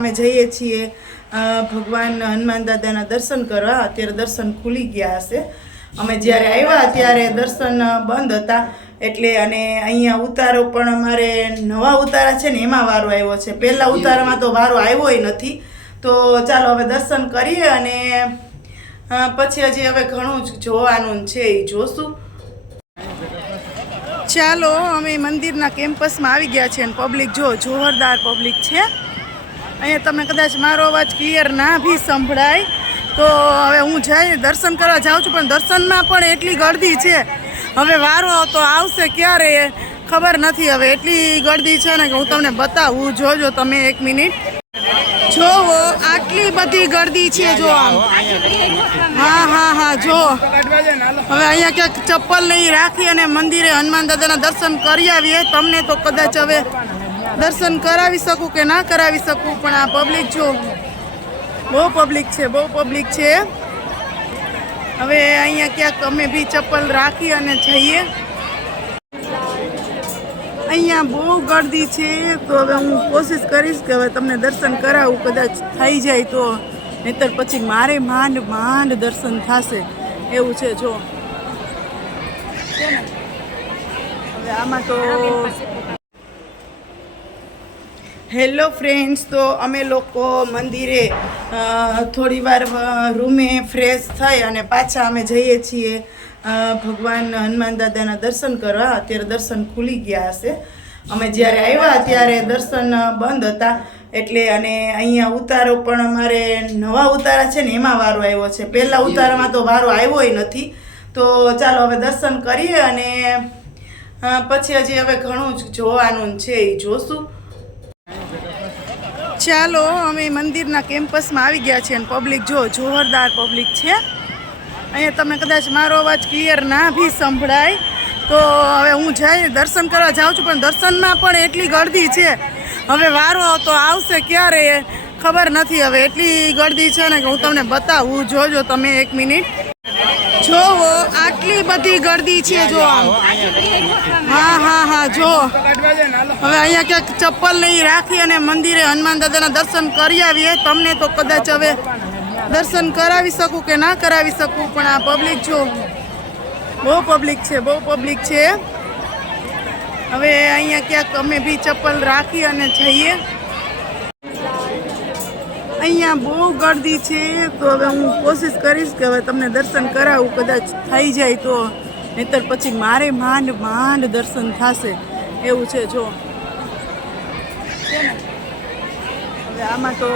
અમે જઈએ છીએ ભગવાન હનુમાન દાદાના દર્શન કરવા. અત્યારે દર્શન ખુલી ગયા હશે. અમે જ્યારે આવ્યા ત્યારે દર્શન બંધ હતા. એટલે અને અહીંયા ઉતારો પણ અમારે નવા ઉતારા છે ને એમાં વારો આવ્યો છે. પહેલાં ઉતારામાં તો વારો આવ્યો નથી. તો ચાલો હવે દર્શન કરીએ અને પછી હજી હવે ઘણું જ જોવાનું છે એ જોશું. ચાલો અમે મંદિરના કેમ્પસમાં આવી ગયા છે અને પબ્લિક જો જોરદાર પબ્લિક છે. અહીંયા તમને કદાચ મારો અવાજ ક્લિયર ના બી સંભળાય. તો હવે હું જઈ દર્શન કરવા જાઉં છું, પણ દર્શનમાં પણ એટલી ગળદી છે. હવે વારો તો આવશે ક્યારે ખબર નથી. હવે એટલી ગળદી છે ને કે હું તમને બતાવું. જોજો તમે એક મિનિટ. જોવો, આટલી બધી ગળદી છે, જો આમ. હા હા હા, જો. હવે અહીંયા ક્યાંક ચપ્પલ નહીં રાખી અને મંદિરે હનુમાન દાદાના દર્શન કરી આવીએ. તમને તો કદાચ હવે દર્શન કરાવી શકું કે ના કરાવી શકું? પણ આ પબ્લિક જો બહુ પબ્લિક છે બહુ પબ્લિક છે. હવે અહીંયા ક્યાંક અમે બી ચપ્પલ રાખી અને જઈએ. અહીંયા બહુ ગર્દી છે તો હવે હું કોશિશ કરીશ કે હવે તમને દર્શન કરાવું કદાચ થઈ જાય તો. નહીતર પછી મારે માંડ માંડ દર્શન થશે. એવું છે જો. હવે આમાં તો હેલો ફ્રેન્ડ્સ, તો અમે લોકો મંદિરે થોડી વાર રૂમે ફ્રેશ થઈ અને પાછા અમે જઈએ છીએ ભગવાન હનુમાન દાદાના દર્શન કરવા. અત્યારે દર્શન ખુલી ગયા હશે. અમે જ્યારે આવ્યા ત્યારે દર્શન બંધ હતા. એટલે અને અહીંયા ઉતારો પણ અમારે નવા ઉતારા છે ને, એમાં વારો આવ્યો છે. પહેલાં ઉતારામાં તો વારો આવ્યો નથી. તો ચાલો હવે દર્શન કરીએ અને પછી હજી હવે ઘણું જ જોવાનું છે એ જોશું. ચાલો, અમે મંદિરના કેમ્પસમાં આવી ગયા છીએ અને પબ્લિક જો, જોરદાર પબ્લિક છે. અહીંયા તમે કદાચ મારો અવાજ ક્લિયર ના બી સંભળાય. તો હવે હું જઈ દર્શન કરવા જાઉં છું, પણ દર્શનમાં પણ એટલી ગળદી છે. હવે વારો તો આવશે ક્યારે ખબર નથી. હવે એટલી ગળદી છે ને કે હું તમને બતાવું. જોજો તમે એક મિનિટ. જોવો, આટલી બધી ગર્દી છે, જો હા હા હા, જો. હવે અહીંયા ક્યાંક ચપ્પલ નહીં રાખી અને મંદિરે હનુમાન દાદાના દર્શન કરી આવીએ. તમને તો કદાચ હવે દર્શન કરાવી શકું કે ના કરાવી શકું, પણ આ પબ્લિક જો બહુ પબ્લિક છે, બહુ પબ્લિક છે. હવે અહીંયા ક્યાંક અમે બી ચપ્પલ રાખી અને જઈએ. અહીંયા બહુ ગર્દી છે, તો હવે હું કોશિશ કરીશ કે હવે તમને દર્શન કરાવું, કદાચ થઈ જાય તો. નહીતર પછી મારે માંડ માંડ દર્શન થશે. એવું છે, જો. હવે આમાં તો